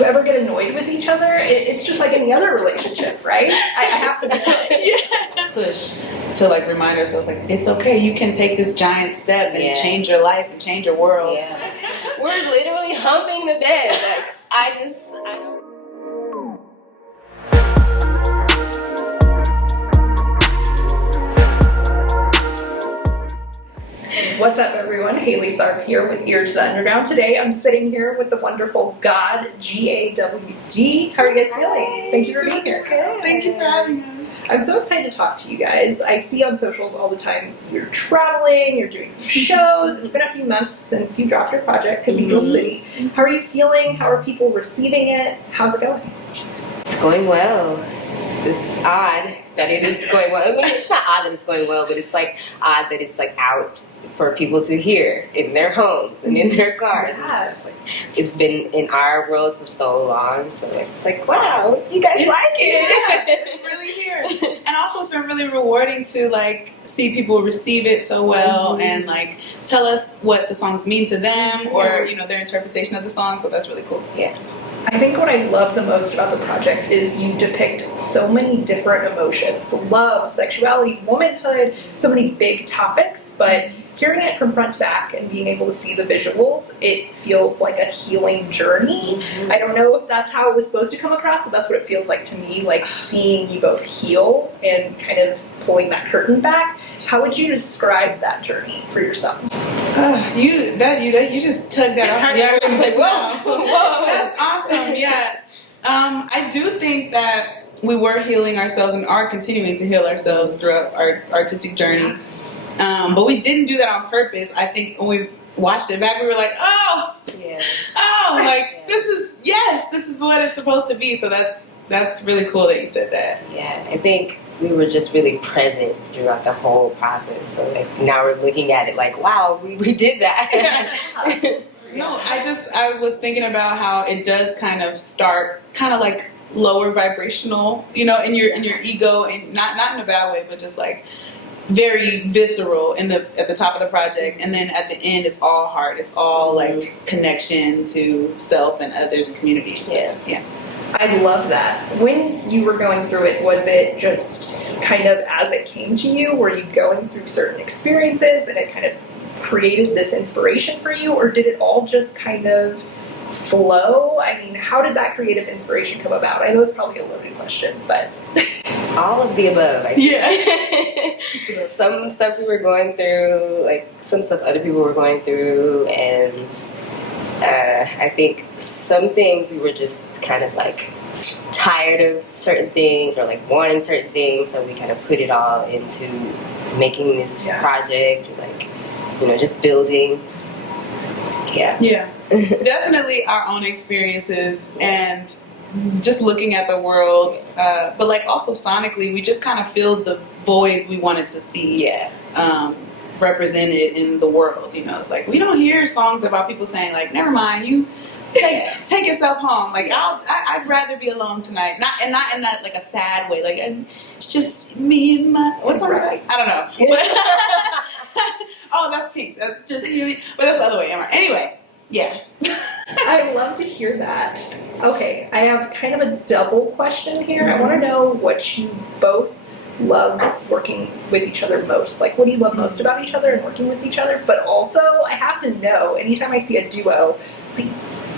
you ever get annoyed with each other? It's just like any other relationship, right? I have to be yeah. Push to like remind ourselves like it's okay. You can take this giant step and change your life and change your world. Yeah. We're literally humping the bed. Like I don't. What's up, everyone? Haley Tharp here with Ear to the Underground. Today, I'm sitting here with the wonderful GAWD, GAWD. How are you guys feeling? Thank you for being here. Good. Thank you for having us. I'm so excited to talk to you guys. I see on socials all the time you're traveling, you're doing some shows. It's been a few months since you dropped your project, Cathedral City. How are you feeling? How are people receiving it? How's it going? It's going well. It's odd that it is going well. I mean, it's not odd that it's going well, but it's like odd that it's like out for people to hear in their homes and in their cars. Yeah. It's been in our world for so long, so it's like, wow, you guys like it. Yeah, it's really here. And also, it's been really rewarding to like see people receive it so well and like tell us what the songs mean to them or their interpretation of the song. So that's really cool. Yeah. I think what I love the most about the project is you depict so many different emotions: love, sexuality, womanhood, so many big topics, but hearing it from front to back and being able to see the visuals, it feels like a healing journey. I don't know if that's how it was supposed to come across, but that's what it feels like to me, like seeing you both heal and kind of pulling that curtain back. How would you describe that journey for yourselves? You just tugged at our heartstrings. Like, whoa. That's awesome. Yeah. I do think that we were healing ourselves and are continuing to heal ourselves throughout our artistic journey. But we didn't do that on purpose. I think when we watched it back, we were like, this is what it's supposed to be. So that's really cool that you said that. Yeah, I think we were just really present throughout the whole process. So like now we're looking at it like, wow, we did that. No, I was thinking about how it does kind of start kind of like lower vibrational, in your ego, and not in a bad way, but just like very visceral at the top of the project, and then at the end it's all heart. It's all like connection to self and others and communities. So, yeah. I love that. When you were going through it, was it just kind of as it came to you? Were you going through certain experiences and it kind of created this inspiration for you, or did it all just kind of flow? I mean, how did that creative inspiration come about? I know it's probably a loaded question, but all of the above, I think. Yeah. Some stuff we were going through, like some stuff other people were going through, and I think some things we were just kind of like tired of certain things or like wanting certain things, so we kind of put it all into making this project, like just building. Yeah. Definitely our own experiences and just looking at the world, but like also sonically, we just kind of filled the voids we wanted to see represented in the world. It's like we don't hear songs about people saying like, never mind, you take yourself home. Like I'd rather be alone tonight. Not in that like a sad way. Like it's just me and my what's on right. I don't know. Oh, that's Pink. That's just you. But that's the other way. Anyway, yeah. I love to hear that. Okay, I have kind of a double question here. I want to know what you both love working with each other most. Like, what do you love most about each other and working with each other? But also, I have to know, anytime I see a duo, like,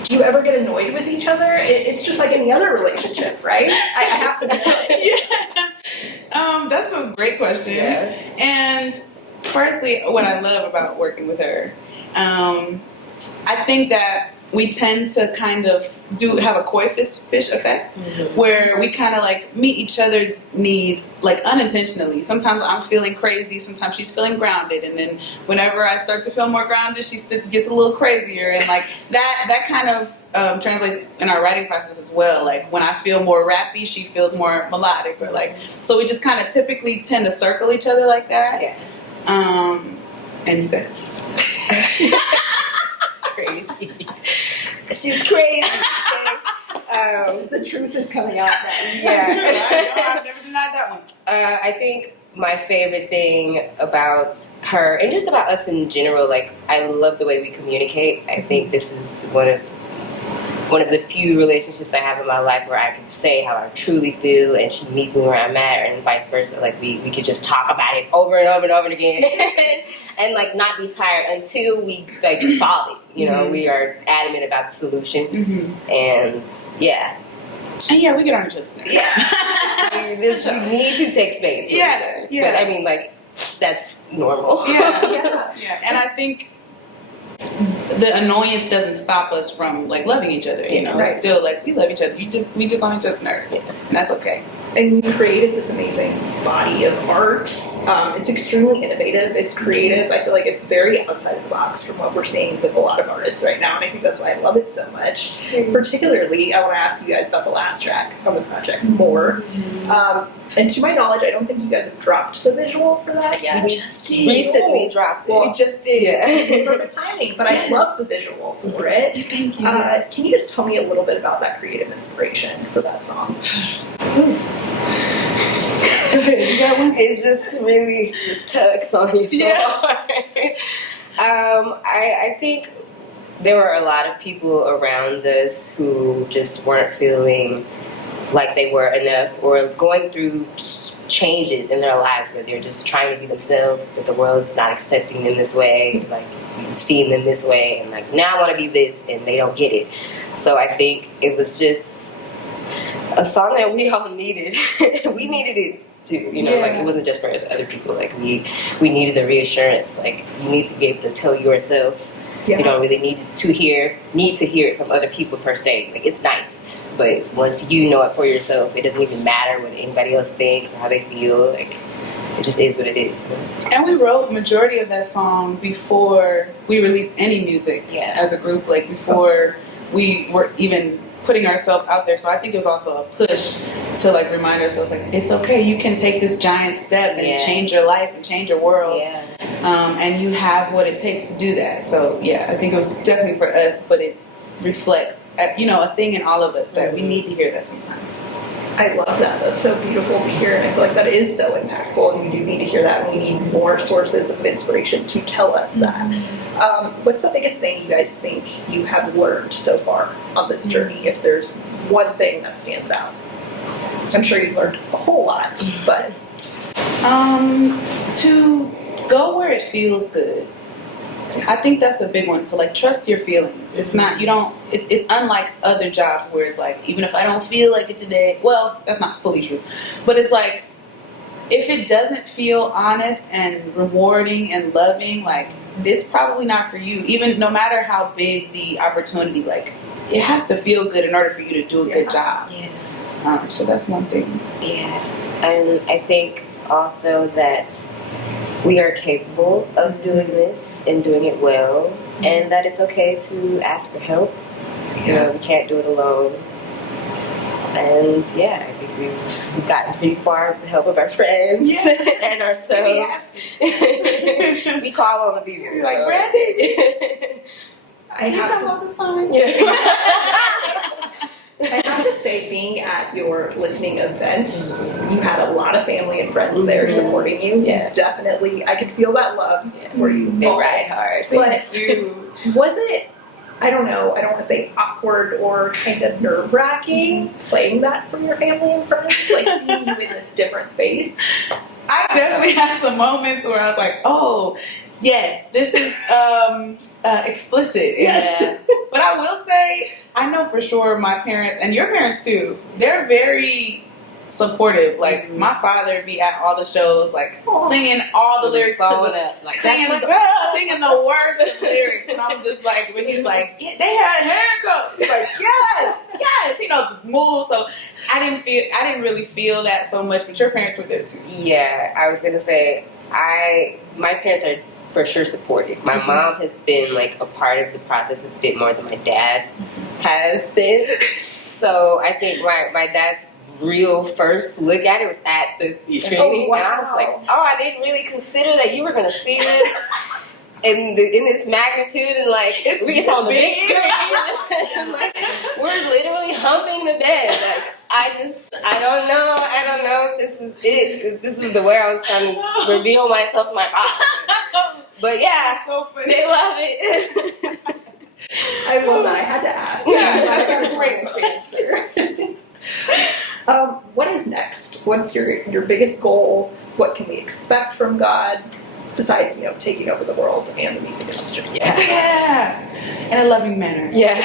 do you ever get annoyed with each other? It's just like any other relationship, right? I have to know. That's a great question. Yeah. And firstly, what I love about working with her, I think that we tend to kind of have a koi fish effect, where we kind of like meet each other's needs like unintentionally. Sometimes I'm feeling crazy, sometimes she's feeling grounded, and then whenever I start to feel more grounded, she gets a little crazier, and like that kind of translates in our writing process as well. Like when I feel more rappy, she feels more melodic, or like, so we just kind of typically tend to circle each other like that. Yeah. And that. Crazy. She's crazy. The truth is coming out now. That's true. I've never denied that one. I think my favorite thing about her, and just about us in general, like I love the way we communicate. I think this is one of one of the few relationships I have in my life where I can say how I truly feel, and she meets me where I'm at, and vice versa. Like we could just talk about it over and over and over again, and like not be tired until we like solve it. You know, we are adamant about the solution, and yeah. And yeah, we get on each other's nerves. Yeah, you need to take space. Yeah. But I mean, like that's normal. Yeah. And I think the annoyance doesn't stop us from like loving each other. You know, Right. still like we love each other. We just on each other's nerves, and that's okay. And you created this amazing body of art. It's extremely innovative. It's creative. I feel like it's very outside of the box from what we're seeing with a lot of artists right now, and I think that's why I love it so much. Particularly, I want to ask you guys about the last track on the project more. And to my knowledge, I don't think you guys have dropped the visual for that yet. We just recently dropped it. We just did. Yeah. Perfect timing, but I love the visual for it. Thank you. Can you just tell me a little bit about that creative inspiration for that song? You got one? It's just really just tugs on you so hard. I think there were a lot of people around us who just weren't feeling like they were enough, or going through changes in their lives where they're just trying to be themselves, but the world's not accepting them this way, like seeing them this way, and like now I want to be this, and they don't get it. So I think it was just a song that we all needed. We needed it too, you know, like it wasn't just for other people. Like we needed the reassurance. Like you need to be able to tell yourself. You don't really need to hear it from other people per se. Like it's nice, but once you know it for yourself, it doesn't even matter what anybody else thinks or how they feel. Like it just is what it is. And we wrote majority of that song before we released any music as a group. Like before we were even putting ourselves out there. So I think it was also a push to like remind ourselves like it's okay, you can take this giant step and change your life and change your world. And you have what it takes to do that. So yeah, I think it was definitely for us, but it reflects a thing in all of us that we need to hear that sometimes. I love that. That's so beautiful to hear, and I feel like that is so impactful, and we do need to hear that, and we need more sources of inspiration to tell us that. What's the biggest thing you guys think you have learned so far on this journey, if there's one thing that stands out? I'm sure you've learned a whole lot, but... To go where it feels good. I think that's a big one, to like trust your feelings. It's not, it's unlike other jobs where it's like, even if I don't feel like it today, well, that's not fully true, but it's like, if it doesn't feel honest and rewarding and loving, like it's probably not for you, even no matter how big the opportunity, like it has to feel good in order for you to do a good job. So that's one thing. And I think also that we are capable of doing this and doing it well, and that it's okay to ask for help. You know, we can't do it alone. And I think we've gotten pretty far with the help of our friends and ourselves. We call on the people. You're like, Brandy, I have to say, being at your listening event, you had a lot of family and friends there supporting you. Definitely, I could feel that love for you. They ride hard. But was it, I don't know, I don't want to say awkward or kind of nerve-wracking playing that for your family and friends, like seeing you in this different space? I definitely had some moments where I was like, oh, yes, this is explicit. But I will say, I know for sure my parents, and your parents too, they're very supportive. Like my father be at all the shows, like singing all the lyrics to the, singing the worst of lyrics. And I'm just like, when he's like, they had haircuts, he's like, yes, he knows the moves. So I didn't really feel that so much, but your parents were there too. Yeah, I was gonna say, my parents are for sure supportive. My mom has been like a part of the process a bit more than my dad has been. So I think my dad's real first look at it was at the training. And I was like, I didn't really consider that you were gonna see this in this magnitude, and like it's on the big screen. Like, we're literally humping the bed. Like I don't know if this is it. This is the way I was trying to reveal myself to my mom. But yeah, so funny. they love it. I love that. I had to ask. Yeah, that's a great answer. What is next? What's your biggest goal? What can we expect from God besides, taking over the world and the music industry? Yeah. In a loving manner. Yeah.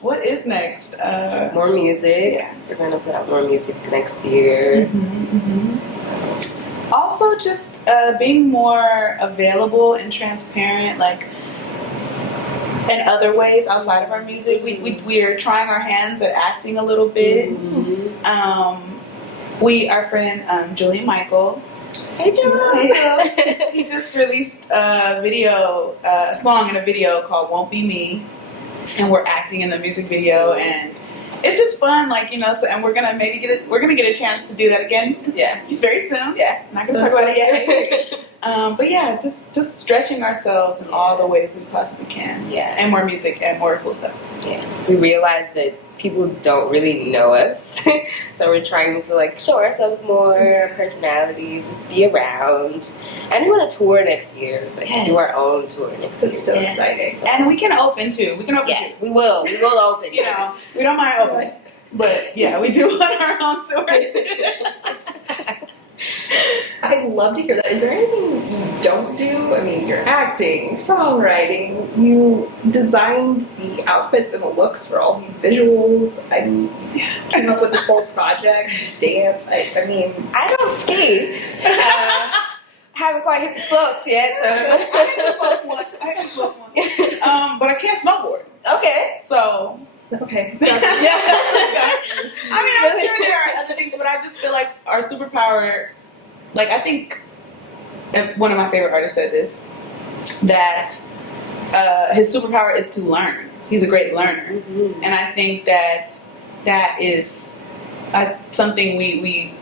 What is next? More music. Yeah. We're going to put out more music next year. Also, just being more available and transparent, like in other ways outside of our music. We are trying our hands at acting a little bit. Our friend Julian Michael. Hey, Joel. Hey, Joel. He just released a song and a video called "Won't Be Me," and we're acting in the music video, and it's just fun, like, so, and we're gonna get a chance to do that again. Yeah. Just very soon. Yeah. Not gonna talk about it yet. But yeah, just stretching ourselves in all the ways we possibly can. Yeah. And more music and more cool stuff. Yeah. We realized that people don't really know us. So we're trying to show ourselves more, our personality, just be around. And we want to tour next year. Do our own tour next year. It's so exciting. And we can open too. We can open too. We will. We will open. We don't mind opening. But yeah, we do want our own tour too. I'd love to hear that. Is there anything you don't do? I mean, you're acting, songwriting, you designed the outfits and the looks for all these visuals. I mean, you came up with this whole project, dance. I mean, I don't ski. Haven't quite hit the slopes yet. So. I hit the slopes once. But I can't snowboard. Okay. So. Okay. Yeah. I mean, I'm sure there are other things, but I just feel like our superpower, I think one of my favorite artists said this, that his superpower is to learn. He's a great learner. Mm-hmm. And I think that is something we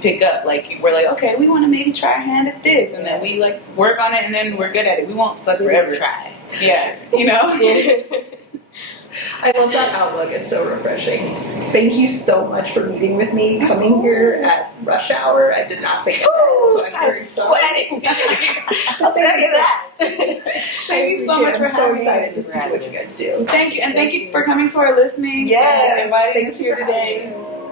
pick up. We're like, okay, we want to maybe try our hand at this, and then we work on it, and then we're good at it. We won't suck forever. Try. Yeah. I love that outlook. It's so refreshing. Thank you so much for meeting with me, coming here at rush hour. I did not think of it, so I'm very sweating. I'll tell you that. Thank you so much for having me. I'm so excited to see what you guys do. Thank you, and thank you for coming to our listening. Yes. And inviting us Thank you here for today. having us.